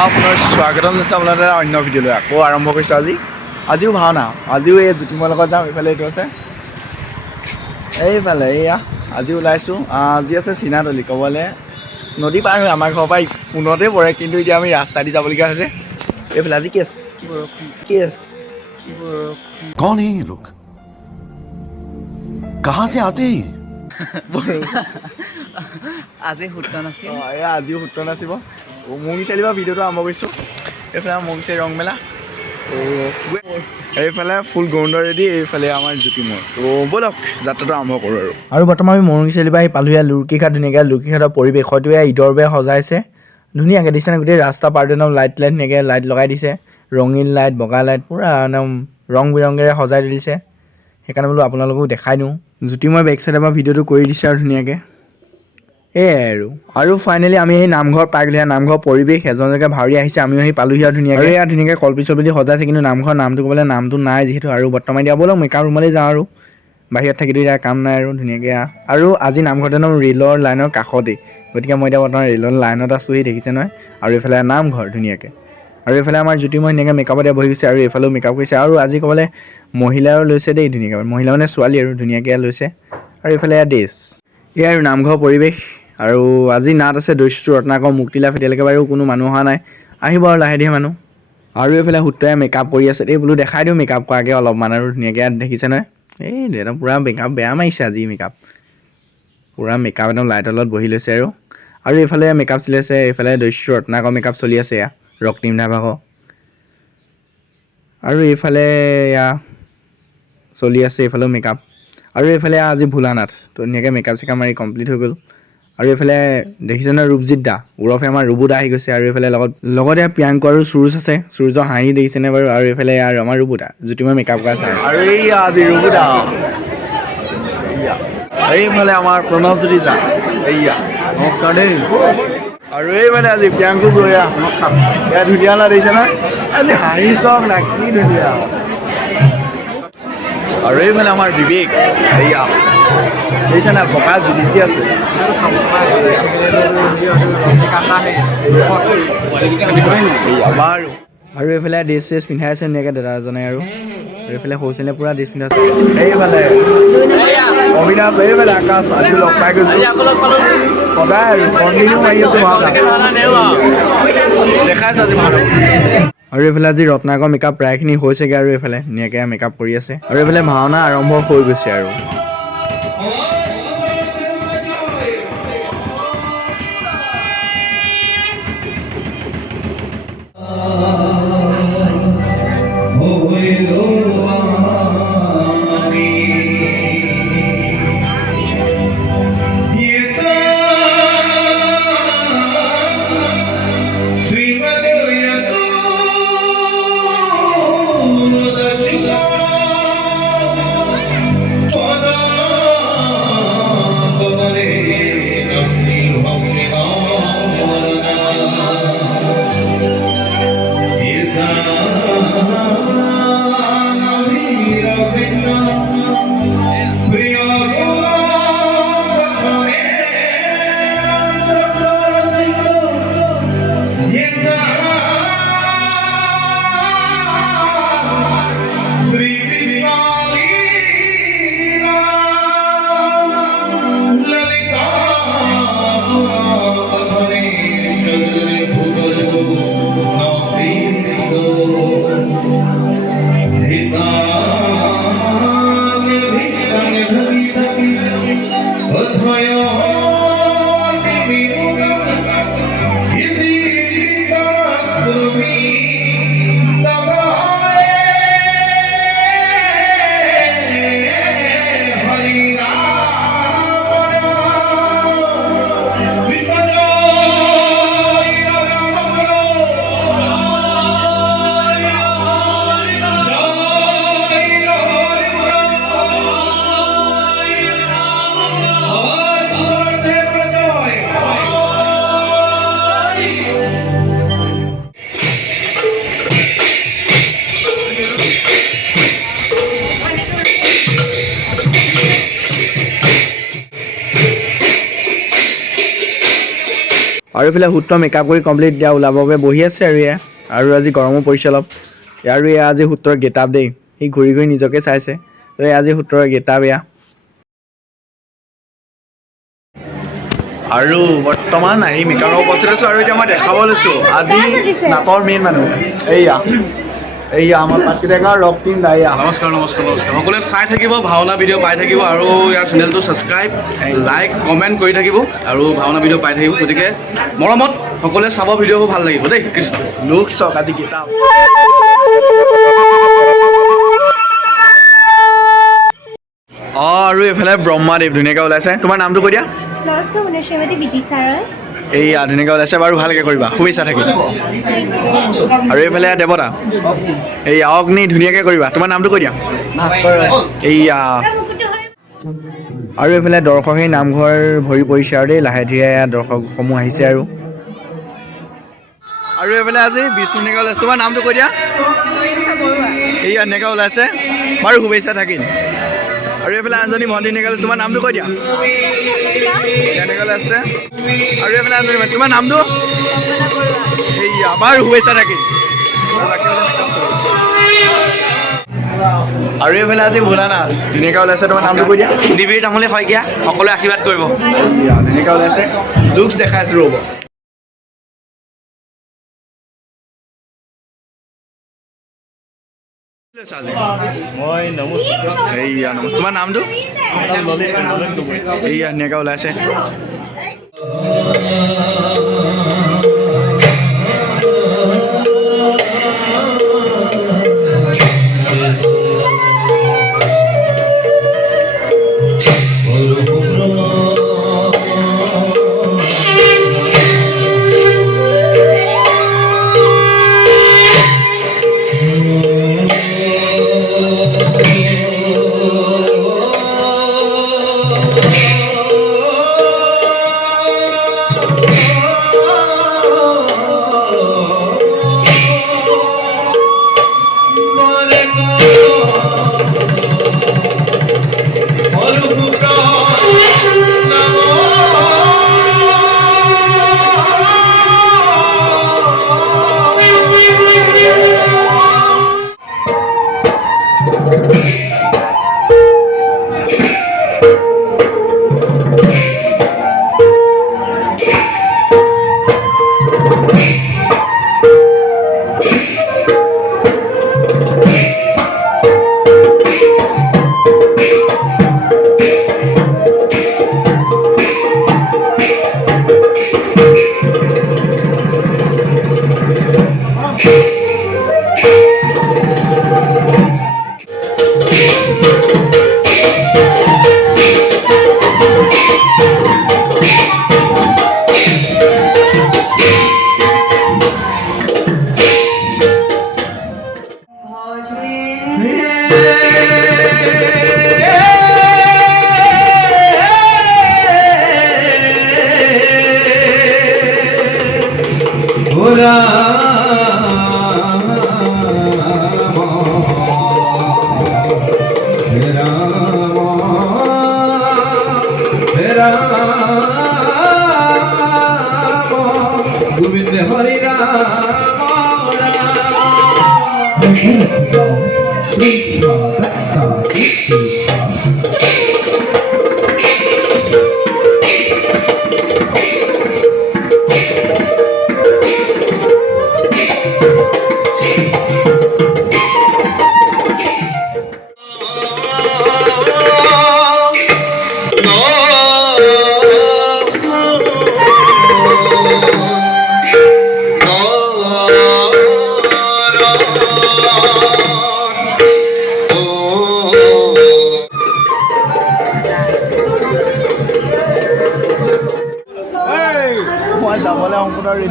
আপোনাৰ স্বাগত জনাইছোঁ আপোনালোকে অন্য ভিডিঅ'লৈ। আকৌ আৰম্ভ কৰিছোঁ আজি। আজিও ভাওনা আজিও এই জ্যোতিমৰ লগত যাম এইফালে এইটো আছে। এইফালে এয়া আজি ওলাইছোঁ। আজি আছে চীনাতলি ক'বলৈ। নদী পাৰ হৈ আমাৰ ঘৰৰ পৰা পোনতে পৰে কিন্তু এতিয়া আমি ৰাস্তা দি যাবলগীয়া হৈছে। এইফালে আজি কি আছে? কি আছে? কন হে লোক? কাহা সে আতে আজি সূত্ৰ নাচিব আজিও সূত্ৰ নাচিব মঙি চালিবা ভিডিঅ'টো আৰম্ভ কৰিছোঁ। এইফালে আমাৰ ৰং মেলা এইফালে ফুল গৌণ্ড ৰেডি এইফালে আমাৰ জ্যোতিমৰ ত' ব'লক যাত্ৰাটো আৰম্ভ কৰোঁ আৰু। আৰু বৰ্তমান আমি মৰঙি চালিবা আহি পালোঁ ইয়াত লুৰকিঘাট ধুনীয়াকৈ লুৰকিঘাটৰ পৰিৱেশ। হয়তো এয়া ঈদৰ বাবে সজাইছে। ধুনীয়াকৈ দিছে ন গোটেই ৰাস্তা পাৰটো একদম লাইট লাইট ধুনীয়াকৈ লাইট লগাই দিছে। ৰঙীন লাইট বগা লাইট পূৰা একদম ৰং বিৰঙেৰে সজাই তুলিছে সেইকাৰণে বোলো আপোনালোকক দেখাই দিওঁ। জ্যোতিময় বেক চাইডৰ পৰা ভিডিঅ'টো কৰি দিছে আৰু ধুনীয়াকৈ। এয়াই আৰু। আৰু ফাইনেলি আমি সেই নামঘৰ পাই গ'লোঁ নামঘৰ পৰিৱেশ এজন জেগা ভাৱৰীয়া আহিছে আমিও সেই পালোহি আৰু ধুনীয়াকৈ। এয়া ধুনীয়াকৈ কলপি চলপি সজাইছে কিন্তু নামঘৰ নামটো ক'বলৈ নামটো নাই যিহেতু আৰু বৰ্তমান এতিয়া ব'লক মেকআপ ৰুমলৈ যাওঁ আৰু। বাহিৰত থাকিতো এতিয়া কাম নাই আৰু ধুনীয়াকৈ আহ। আৰু আজি নামঘৰটো একদম ৰেলৰ লাইনৰ কাষতেই। গতিকে মই এতিয়া বৰ্তমান ৰেলৰ লাইনত আছোঁহি দেখিছে নহয়? আৰু এইফালে নামঘৰ ধুনীয়াকৈ। আৰু এইফালে আমাৰ জ্যোতিময় ধুনীয়াকৈ মেকআপত বহি গৈছে আৰু এইফালেও মেকআপ কৰিছে। আৰু আজি ক'বলৈ মহিলাও লৈছে দেই ধুনীয়াকৈ। মহিলা মানে ছোৱালী আৰু ধুনীয়াকৈ লৈছে। আৰু এইফালে এয়া ড্ৰেছ এয়া আৰু নামঘৰ পৰিৱেশ। আৰু আজি নাট আছে দস্যু ৰত্নাকৰ মুক্তিলাভ এতিয়ালৈকে বাৰু কোনো মানুহ অহা নাই। আহিব আৰু লাহে ধীৰে মানুহ। আৰু এইফালে সূত্ৰই মেকআপ কৰি আছে। এই বোলো দেখাই দিওঁ মেকআপ কৰাকৈ অলপমান আৰু ধুনীয়াকৈ দেখিছে নহয়। এই একদম পূৰা মেকআপ বেয়া মাৰিছে আজি মেকআপ পূৰা মেকআপ একদম লাইটৰ লগত বহি লৈছে আৰু। আৰু এইফালে মেকআপ চলি আছে, এইফালে দস্যু ৰত্নাকৰ মেকআপ চলি আছে এয়া, ৰক্তিম ধাবাকৰ। আৰু এইফালে এয়া চলি আছে এইফালেও মেকআপ আৰু এইফালে আজি ভোলানাথ ধুনীয়াকৈ মেকআপ চেকআপ মাৰি কমপ্লিট হৈ গ'ল। আৰু এইফালে দেখিছে নহয় ৰূপজিত দা? ওৰফে আমাৰ ৰুবু দা আহি গৈছে আৰু এইফালে লগত, লগতে প্ৰিয়াংকু আৰু সুৰুজ আছে। সুৰুজৰ হাঁহি দেখিছেনে বাৰু? আৰু এইফালে আৰু আমাৰ ৰুবু দা জ্যোতিময় মেকআপ কৰা চাই আৰু এইয়া আজি ৰুবু এইফালে আমাৰ প্ৰণৱজ্যোতি দা। এইয়া। নমস্কাৰ দেই। আৰু এইফালে আজি প্ৰিয়াংকু গয়া নমস্কাৰ। এয়া ধুনীয়া দেখিছে নহয়। আজি হাঁহি চাওক না, কি ধুনীয়া। আৰু এইফালে আমাৰ বিবেক দেখিছে না পকা জিলিকি আছে। আৰু এইফালে ড্ৰেছ চেছ পিন্ধাই আছে ধুনীয়াকৈ দাদা এজনে আৰু? আৰু এইফালে ছোৱালীয়ে পূৰা ড্ৰেছ পিন্ধাই আছে। এইফালে অবিনাশ এইফালে আকাশ আজি লগ পাই গৈছোঁ। সদায় আৰু কণ্টিনিউ মাৰি আছোঁ দেখাইছে আজি ভাওনা আৰু এইফালে আজি ৰত্নাকৰ মেকআপ প্ৰায়খিনি হৈছেগৈ আৰু এইফালে ধুনীয়াকৈ মেকআপ কৰি আছে। আৰু এইফালে ভাওনা আৰম্ভ হৈ গৈছে আৰু। আৰু এইফালে সূত্ৰ মেকআপ কৰি কমপ্লিট এতিয়া ওলাবৰ বাবে বহি আছে আৰু এয়া। আৰু আজি গৰমো পৰিছে অলপ। আৰু এয়া আজি সূত্ৰৰ গেট আপ দেই। সি ঘূৰি ঘূৰি নিজকে চাইছে। তো এয়া আজি সূত্ৰৰ গেট আপ এয়া। আৰু বৰ্তমান আহি আছোঁ আৰু এতিয়া মই দেখাব লৈছোঁ। আজি নাটৰ মেইন মানুহ। এইয়া এইয়া আমাৰ পাতকেইটা ৰক টিম দাইয়া নমস্কাৰ নমস্কাৰ নমস্কাৰ সকলোৱে চাই থাকিব ভাওনা ভিডিঅ' পাই থাকিব আৰু ইয়াৰ চেনেলটো ছাবস্ক্ৰাইব লাইক কমেণ্ট কৰি থাকিব আৰু ভাওনা ভিডিঅ' পাই থাকিব। গতিকে মৰমত সকলোৱে চাব ভিডিঅ'বোৰ ভালো লাগিব দেই। কৃষ্ণ। লুক চাওক আজি কিতাপ অঁ আৰু এইফালে ব্ৰহ্মাদেৱ ধুনীয়াকৈ ওলাইছে। তোমাৰ নামটো কৈ দিয়া। নমস্কাৰ মোৰ নাম শ্ৰীমতী বিটি ছাৰয় এইয়া ধুনীয়াকৈ ওলাইছে বাৰু ভালকৈ কৰিবা, শুভেচ্ছা থাকিল। আৰু এইফালে দেৱতা এইয়া অগ্নি ধুনীয়াকৈ কৰিবা, তোমাৰ নামটো কৈ দিয়া। এইয়া আৰু এইফালে দৰ্শক সেই নামঘৰ ভৰি পৰিছে আৰু দেই, লাহে ধীৰে দৰ্শকসমূহ আহিছে আৰু। আৰু এইফালে আজি বিষ্ণু এনেকৈ ওলাইছে তোমাৰ নামটো কৈ দিয়া। এইয়া এনেকৈ ওলাইছে বাৰু শুভেচ্ছা থাকিল। আৰু এইফালে আনজনী ভণ্টি এনেকৈ তোমাৰ নামটো কৈ দিয়া। ওলাইছে আৰু এইফালে আনজনী তোমাৰ নামটো? এইয়া বাৰু শুভেচ্ছা থাকিল। আৰু এইফালে আজি ভোলানাথ ধুনীয়াকৈ ওলাইছে তোমাৰ নামটো কৈ দিয়া। ডিবিৰ তামুলী শইকীয়া সকলোৱে আশীৰ্বাদ কৰিব। ধুনীয়াকৈ ওলাইছে লুকছ দেখাই আছোঁ ৰ'ব। તમારું નામ જો? અહીંયા નેગાવલા છે 어, 주님. গোবিন্দ হরি মই আৰু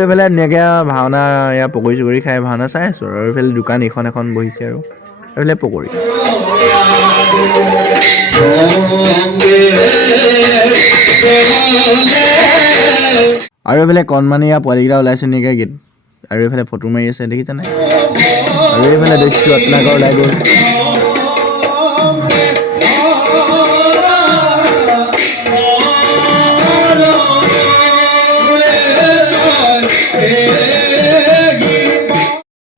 এইফালে ধুনীয়াকৈ ভাওনা এয়া পকৰি চকৰি খাই ভাওনা চাই আছোঁ আৰু এইফালে দোকান এখন এখন বহিছে আৰু এইফালে পকৰি। আৰু এইফালে কণমানিয়া পোৱালিকেইটা ওলাইছে নেকি গীত আৰু এইফালে ফটো মাৰি আছে দেখিছানে আৰু এইফালে দৃশ্য ৰত্নাকৰ ওলাই গ'ল।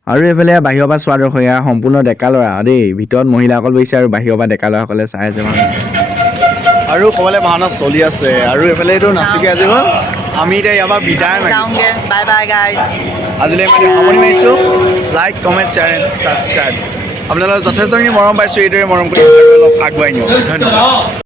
আৰু এইফালে বাহিৰৰ পৰা চোৱা সম্পূৰ্ণ ডেকা ল'ৰা দেই। ভিতৰত মহিলাসকল বহিছে আৰু বাহিৰৰ পৰা ডেকা ল'ৰাসকলে চাই আছে মানে। আৰু ক'বলৈ ভাওনা চলি আছে। আৰু এইফালে এইটো নাচিকে আজি হ'ল আমি এতিয়া ইয়াৰ পৰা বিদায় মাৰিছোঁ বাই বাই গাইজ আজিলৈ মানে সামৰণি মাৰিছোঁ। Like comment share and subscribe আপোনালোকৰ যথেষ্টখিনি মৰম পাইছোঁ এইদৰে মৰম কৰি আগবঢ়াই নিয়ক ধন্যবাদ।